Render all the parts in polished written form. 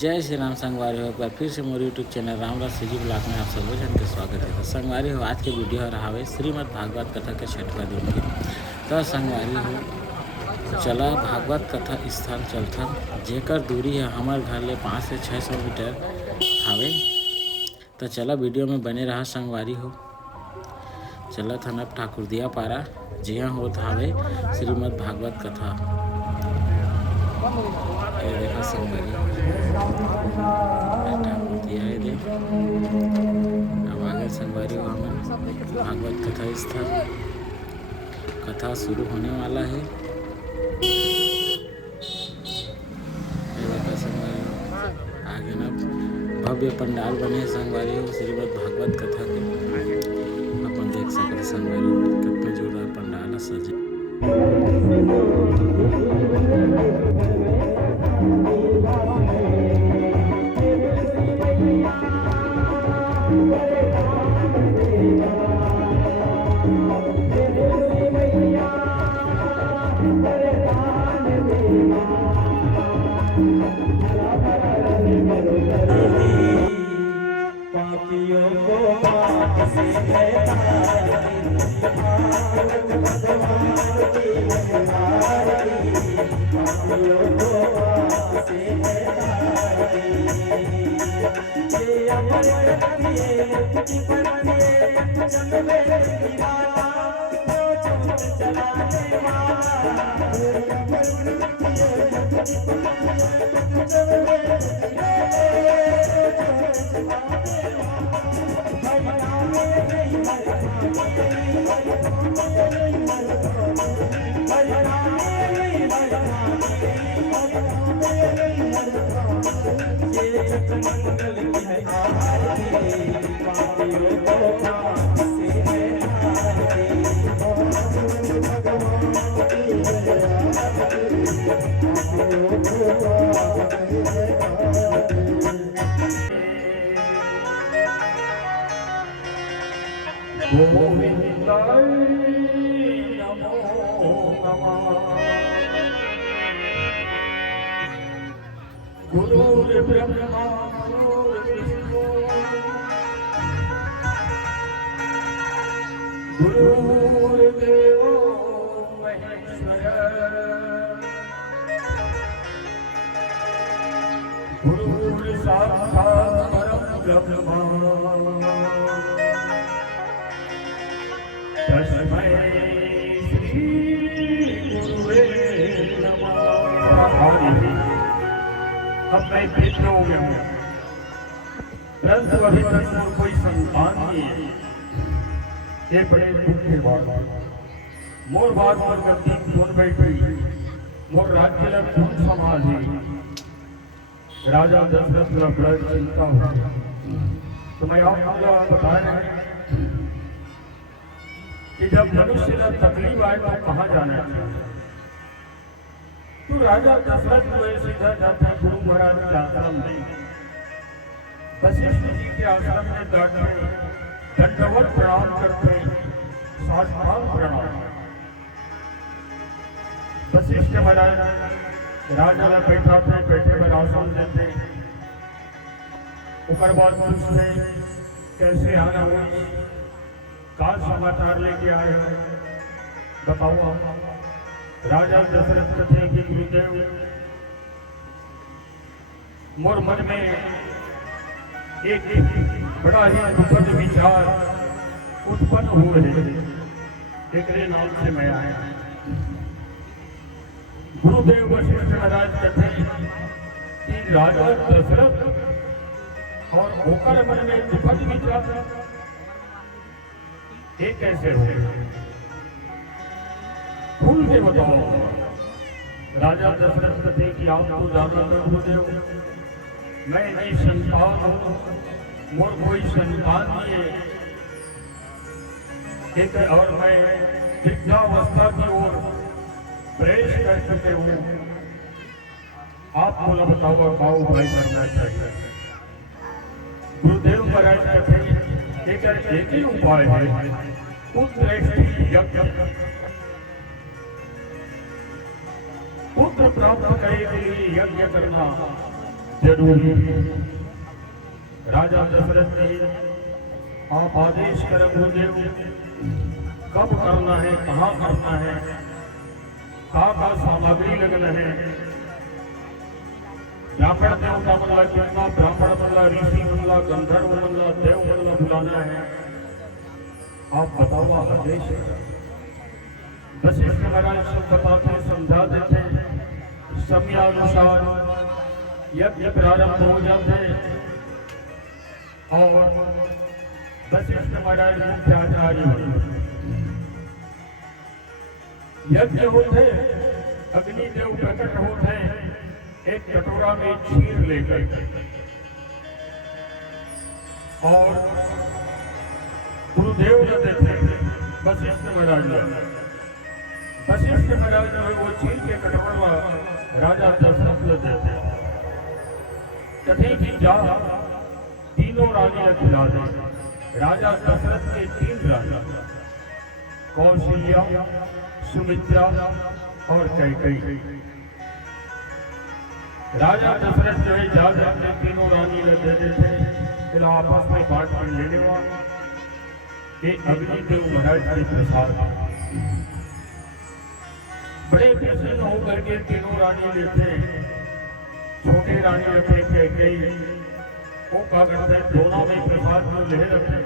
जय श्री राम संगवारी हो। एक बार फिर से मोर यूट्यूब चैनल रामराज सिजी ब्लॉग में आप सब जन के स्वागत है। तो संगवारी हो, आज के वीडियो रहा है श्रीमद् भागवत कथा के 6वां दिन के। तो संगवारी हो, चला भागवत कथा स्थल चलथन, जेकर दूरी है हमार घर ले 5 से 600 मीटर हावे। तो चला वीडियो में बने रहा संगवारी हो। चला था अब ठाकुर दिया पारा जिया होत हावे श्रीमद् भागवत कथा। ये देखा संगवारी ठाकुर दिया है दे। अब आगे संगवारी हो हमें भागवत कथा स्थल कथा शुरू होने वाला है। ये देखा संगवारी हो, आगे ना भव्य पंडाल बने संगवारी हो श्रीमद् भागवत कथा के। अपन देख सकते संगवारी हो कितना जोरदार पंडाल सजे। गुरुर्ब्रह्मा गुरुर्विष्णु गुरुर्देवो महेश्वर गुरुर्साक्षात् परब्रह्म तस्मै श्री गुरुवे नमः। अब मैं बेटे हो गया हूँ, परंतु अभी तक कोई संतान नहीं है। ये बड़े दुख की बात है। मोर बात पर गलती सुन बैठी, मोर राज्य लग सुन समाधि। राजा दशरथ का बड़ा चिंता हो, तो मैं आपको बता रहा कि जब मनुष्य का तकलीफ आए तो कहाँ जाना चाहिए। तो राजा दशरथ को सीधा जाता है गुरु महाराज के आश्रम में। वशिष्ठ जी के आश्रम में जाकर दंडवत प्रणाम करते, साष्टांग प्रणाम। वशिष्ठ महाराज राजा में बैठा थे, बैठे में आसन देते। ऊपर बाद पूछते कैसे आना हुई, का समाचार लेके आए हो, बताओ आप। राजा दशरथ कथे कि गुरुदेव, मोर मन में एक बड़ा ही दुखद विचार उत्पन्न हुए है, एक नाम से मैं आया। गुरुदेव वशिष्ठ महाराज कहते कि राजा दशरथ और होकर मन में दुखद विचार ये कैसे हो, खुल के बताओ। राजा दशरथ कहते कि आप तो जाना गुरुदेव, मैं नहीं संतान हूँ, मोर कोई संतान नहीं है। एक और मैं वृद्धावस्था की ओर प्रवेश कर चुके हूँ। आप बोला बताओ क्या उपाय करना चाहिए। गुरुदेव महाराज कहते एक ही उपाय है, पुत्र यज्ञ। पुत्र प्राप्त करने के लिए यज्ञ करना जरूरी है। राजा दशरथ ने आप आदेश कर गुरुदेव, कब करना है, कहाँ करना है, का सामग्री लगना है, ब्राह्मण देवता मल्ला कितना, ब्राह्मण मल्ला, ऋषि मल्ला, गंधर्व मल्ला, देव मल्ला बुलाना है, आप बताओ आदेश। वशिष्ठ महाराज सब बताते समझा देते, समयानुसार यज्ञ प्रारंभ हो जाते और वशिष्ठ महाराज मुख्य आचार्य होते। यज्ञ होते, अग्निदेव प्रकट होते, एक कटोरा में क्षीर लेकर और गुरुदेव जो देते वशिष्ठ महाराज ने, वशिष्ठ महाराज जो है वो क्षीर के कटोरा राजा दशरथ को देते, कथे की जा तीनों रानियां खिला दे। राजा दशरथ के 3 राजा, कौशल्या, सुमित्रा और कैकेयी। राजा दशरथ जो है जा जाते तीनों रानी दे देते, फिर आपस में बांट कर लेने वाला कि अग्निदेव महाराज के प्रसाद। बड़े प्रसन्न होकर के तीनों रानी लेते, छोटे रानी लेते कैकेयी, वो क्या करते हैं दोनों में प्रसाद को ले रखते,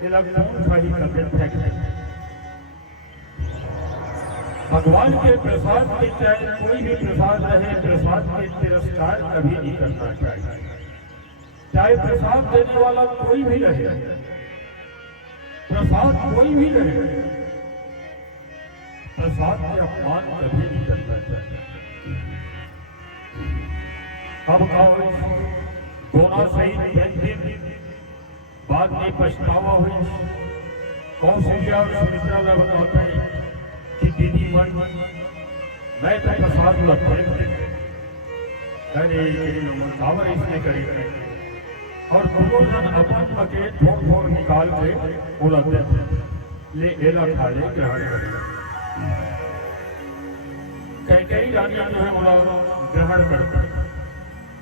तिलक कौन खाई करके फेंकते। भगवान के प्रसाद के चाहे कोई भी प्रसाद रहे, प्रसाद के तिरस्कार कभी नहीं करना चाहिए, चाहे प्रसाद देने वाला कोई भी रहे, प्रसाद कोई भी रहे, प्रसाद के अपमान कभी नहीं करना चाहिए। अब दोनों सही बाद में पछतावा हुई। कौशल्या और सुमित्रा में बताते हैं कि दीदी मन मैं तो प्रसाद लगते सावर इसने करेंगे और दोनों जन अपन पके थोड़ निकाल के बोलाते ले एला खा ले ग्रहण करेगा। कैकेयी रानी जो है बोला ग्रहण करते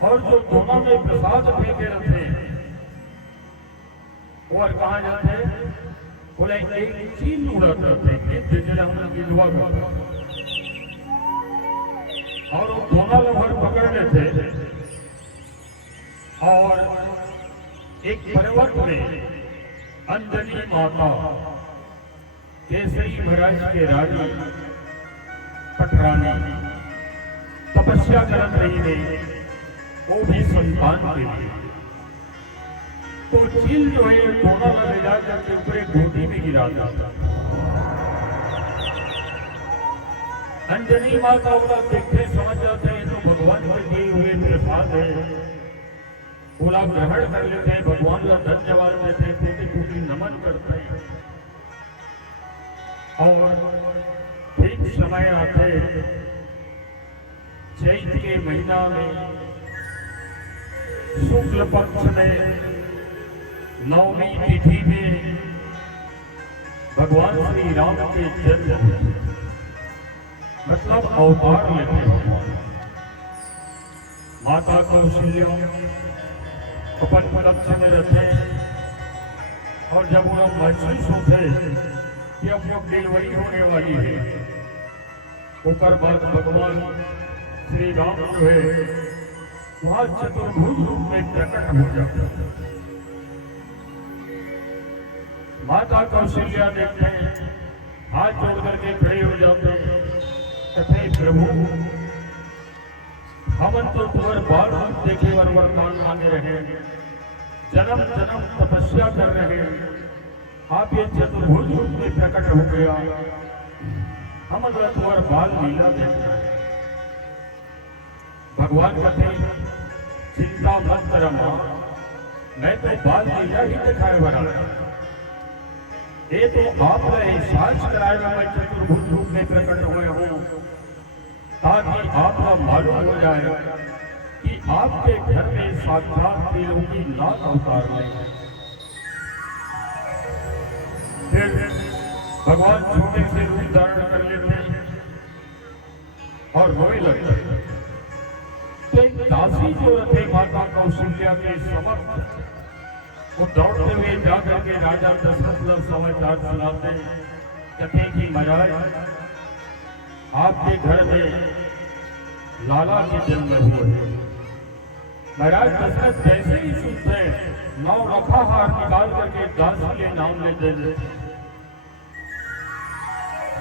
और जो दोनों में प्रसाद फेंके रहते हैं और कहा जाते बोले एक चीन उड़ा करते और वो दोनों लोग पकड़ लेते और एक पर्वत में अंजनी माता केसरी महाराज के रानी पटरानी तपस्या कर रही है, वो भी संतान के लिए। तो चील जो है दोनों में ले जाकर के ऊपर एक गोदी में गिरा जाता। अंजनी माता बोला देखते समझ जाते हैं तो भगवान के दिए हुए प्रसाद है, बोला ग्रहण कर लेते हैं, भगवान का धन्यवाद देते हैं, कोटि कोटि नमन करते हैं। और ठीक समय आते चैत्र के महीना में शुक्ल पक्ष में 9वीं तिथि में भगवान श्री राम के जन्म मतलब अवतार लेते भगवान। माता कौशल्या अपन पक्ष में रहते और जब उन्हें महसूस होते कि अब जब डिलीवरी होने वाली है, उसके बाद भगवान श्री राम जो है वहां चतुर्भुज रूप में प्रकट हो जाता है। माता कौशल्या देखते हैं, हाथ जोड़ करके खड़े हो जाते हैं, कहते प्रभु हम तो तुम्हारे बाल रूप देखे और वरदान मांगे रहे, जन्म जन्म तपस्या कर रहे, आप ये चतुर्भुज रूप में प्रकट हो गया, हम अगर तुम्हारा बाल लीला देखना है। भगवान कहते चिंता मत रमा, मैं तो बाल लीला ही दिखाए बना, ये तो आप एहसास कराएगा मैं चतुर्भुज रूप में प्रकट हुए हूँ, ताकि आपका मालूम हो जाए कि आपके घर में साक्षात त्रिलोकी नाथ अवतार लेंगे। फिर भगवान छोटे से रूप धारण कर लेते हैं और रोए लगते हैं। तो एक दासी जो रथे माता कौशल्या के समक्ष वो दौड़ते हुए जाकर के राजा दशरथ को समाचार सुनाते हैं, कहते कि महाराज आपके घर में लाला के जन्म हुए हैं। महाराज दशरथ जैसे ही सुनते हैं नौ रखा हार निकाल करके दासी के नाम लेते थे,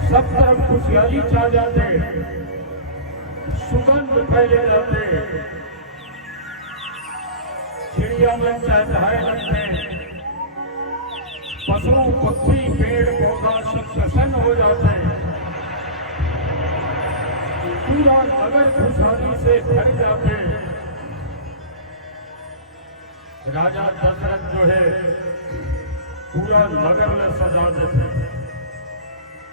सब तरफ खुशहाली छा जाते, सुगंध फैले जाते, चिड़िया में चहचहाए लगते, पशु पक्षी पेड़ पौधा सब प्रसन्न हो जाते हैं, पूरा नगर खुशहाली से भर जाते। राजा दशरथ जो है पूरा नगर में सजा देते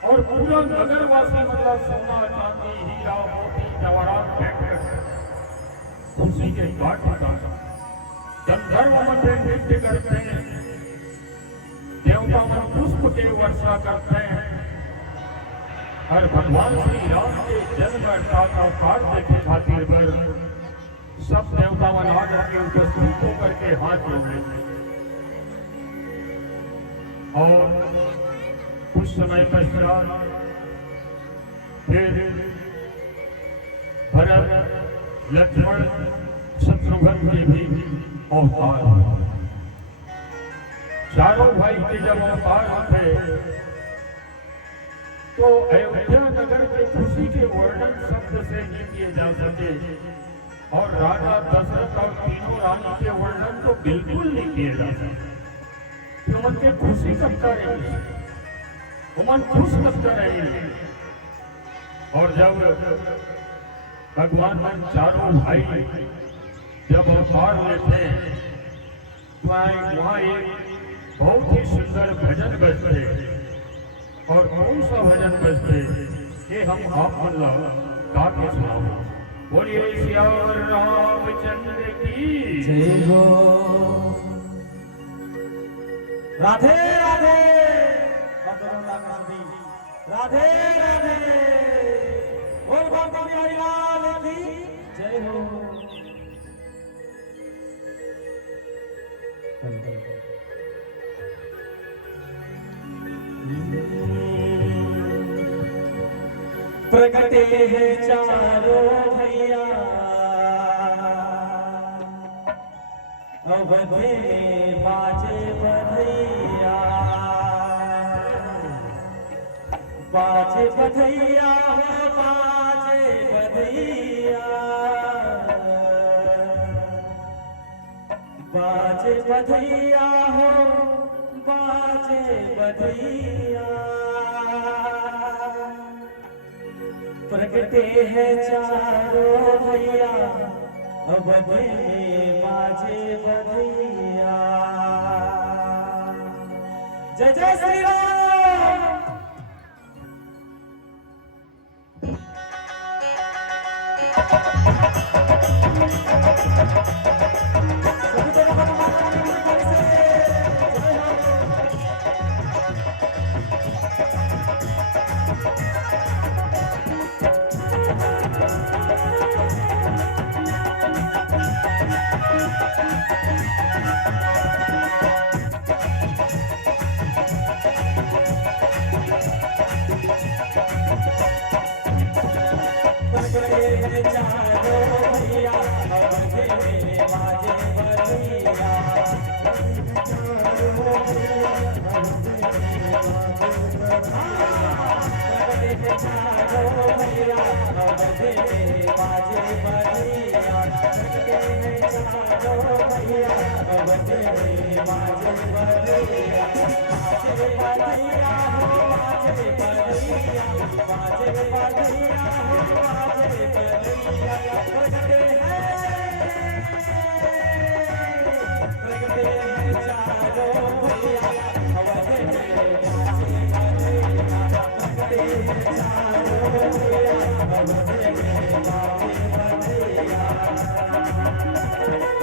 और पूरा नगर वासी मतलब सोना चांदी हीरा मोती जवाहरात खुशी के बाट उठाते, गंधर्व मन में नृत्य करते हैं, देवता मन पुष्प के वर्षा करते हैं और भगवान श्री राम के जन्म का कार्य देखे खातिर पर सब देवता मन आ जाके उपस्थित होकर के हाथ जोड़े और कुछ समय पश्चात फिर भरत लक्ष्मण शत्रुघ्न के भी अवतार हुए। चारों भाई के जब अवतार थे तो अयोध्या नगर के खुशी के वर्णन शब्द से नहीं किए जा सके और राजा दशरथ और तीनों रानी के वर्णन तो बिल्कुल नहीं किए जा सके। तो मन के खुशी करता रही, मन खुश करता रही और जब भगवान मन चारों भाई जब अवतार लेते हैं तो वहाँ एक बहुत ही सुंदर भजन बजते और कौन सा भजन बजते ये हम आप मतलब गा के सुनाओ। बोलिए सियावर रामचंद्र की जय हो। राधे राधे राधे राधे बोल बाबा बिहारी लाल की जय हो। प्रगटे है चारों भैया अवधे बाजे बधैया, बाजे बधैया हो बाजे बधैया, बाजे बधैया हो बाजे बधैया। प्रगटे है चारों भैया अवधे बाजे बधैया। जय जय श्री राम। Thank you.